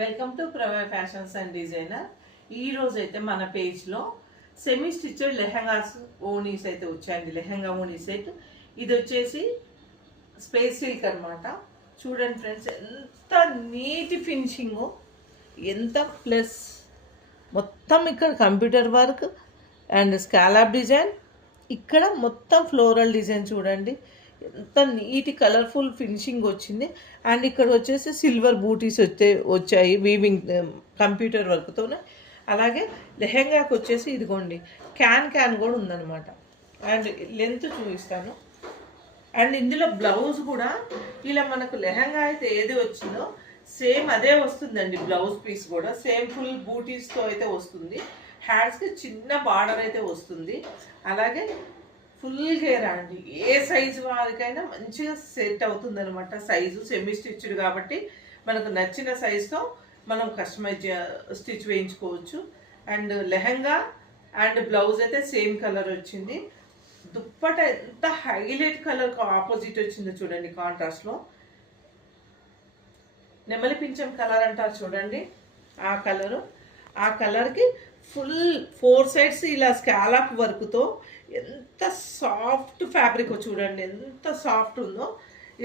Welcome to Prave fashions and designer. ఈ రోజు అయితే మన పేజ్లో సెమీ స్టిచ్డ్ లెహంగాస్ ఓనీస్ అయితే వచ్చాయండి. లెహంగా ఓనీ సెట్. ఇది వచ్చేసి స్పేస్ సిల్క్ అనమాట. చూడండి ఫ్రెండ్స్, ఎంత నీట్ ఫినిషింగ్, ఎంత ప్లస్ మొత్తం ఇక్కడ computer work and scallop design, ఇక్కడ మొత్తం ఫ్లోరల్ డిజైన్ చూడండి, ఎంత నీట్ కలర్ఫుల్ ఫినిషింగ్ వచ్చింది. అండ్ ఇక్కడ వచ్చేసి సిల్వర్ బూటీస్ వచ్చాయి వీవింగ్ కంప్యూటర్ వర్క్తోనే. అలాగే లెహెంగాకి వచ్చేసి ఇదిగోండి క్యాన్ కూడా ఉందన్నమాట. అండ్ లెంత్ చూపిస్తాను. అండ్ ఇందులో బ్లౌజ్ కూడా ఇలా మనకు లెహంగా అయితే ఏది వచ్చిందో సేమ్ అదే వస్తుందండి. బ్లౌజ్ పీస్ కూడా సేమ్ ఫుల్ బూటీస్తో అయితే వస్తుంది. హ్యాండ్స్కి చిన్న బార్డర్ అయితే వస్తుంది. అలాగే ఫుల్ హెయిర్ అండి, ఏ సైజు వారికైనా మంచిగా సెట్ అవుతుంది అనమాట. సైజు సెమీ స్టిచ్డ్ కాబట్టి మనకు నచ్చిన సైజుతో మనం కస్టమైజ్ స్టిచ్ వేయించుకోవచ్చు. అండ్ లెహంగా అండ్ బ్లౌజ్ అయితే సేమ్ కలర్ వచ్చింది. దుప్పట ఎంత హైలైట్ కలర్ ఆపోజిట్ వచ్చిందో చూడండి, కాంట్రాస్ట్లో. నెమలి పింఛం కలర్ అంటారు చూడండి, ఆ కలరు. ఆ కలర్కి ఫుల్ 4 సైడ్స్ ఇలా స్కాలప్ వర్క్తో ఎంత సాఫ్ట్ ఫ్యాబ్రిక్ చూడండి, ఎంత సాఫ్ట్ ఉందో.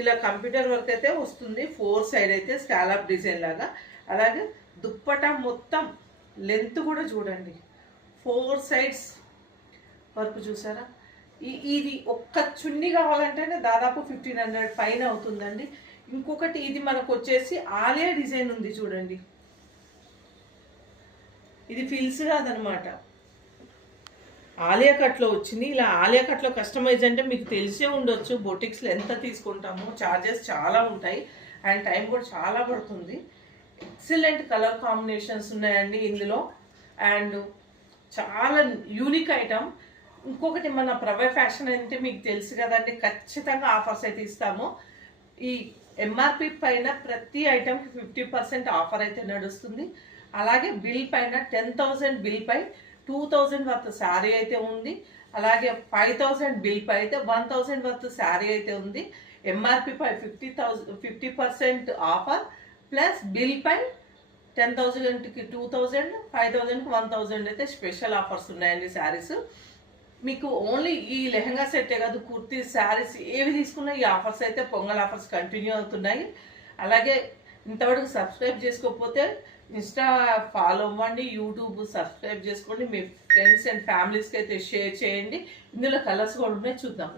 ఇలా కంప్యూటర్ వర్క్ అయితే వస్తుంది. 4 సైడ్ అయితే స్కాలప్ డిజైన్ లాగా. అలాగే దుప్పట మొత్తం లెంత్ కూడా చూడండి, 4 సైడ్స్ వర్క్ చూసారా. ఇది ఒక్క చున్నీ కావాలంటేనే దాదాపు 1500 పైన అవుతుందండి. ఇంకొకటి ఇది మనకు వచ్చేసి ఆలియా డిజైన్ ఉంది చూడండి. ఇది ఫిల్స్ కాదనమాట, ఆలియా కట్లో వచ్చింది. ఇలా ఆలియా కట్లో కస్టమైజ్ అంటే మీకు తెలిసే ఉండొచ్చు, బొటిక్స్లో ఎంత తీసుకుంటామో. ఛార్జెస్ చాలా ఉంటాయి అండ్ టైం కూడా చాలా పడుతుంది. ఎక్సలెంట్ కలర్ కాంబినేషన్స్ ఉన్నాయండి ఇందులో. అండ్ చాలా యూనిక్ ఐటమ్. ఇంకొకటి మన ప్రవే ఫ్యాషన్ అంటే మీకు తెలుసు కదండి, ఖచ్చితంగా ఆఫర్స్ అయితే ఇస్తాము. ఈ ఎంఆర్పి పైన ప్రతి ఐటమ్కి 50% ఆఫర్ అయితే నడుస్తుంది. అలాగే బిల్ పైన 10,000 బిల్ పై 2,000 వర్త్ శారీ అయితే ఉంది. అలాగే 5,000 బిల్ పై అయితే 1,000 వర్త్ శారీ అయితే ఉంది. ఎంఆర్పి పై 50% ఆఫర్ ప్లస్ బిల్ పై 10,000కి 2,000, 5,000కి 1,000 అయితే స్పెషల్ ఆఫర్స్ ఉన్నాయండి శారీస్. మీకు ఓన్లీ ఈ లెహంగా సెట్టే కాదు, కుర్తీ, శారీస్ ఏవి తీసుకున్నా ఈ ఆఫర్స్ అయితే పొంగల్ ఆఫర్స్ కంటిన్యూ అవుతున్నాయి. అలాగే ఇంతవరకు సబ్స్క్రైబ్ చేసుకోకపోతే ఇన్స్టా ఫాలో అవ్వండి, యూట్యూబ్ సబ్స్క్రైబ్ చేసుకోండి, మీ ఫ్రెండ్స్ అండ్ ఫ్యామిలీస్కి అయితే షేర్ చేయండి. ఇందులో కలర్స్ కూడా ఉన్నాయి, చూద్దాం.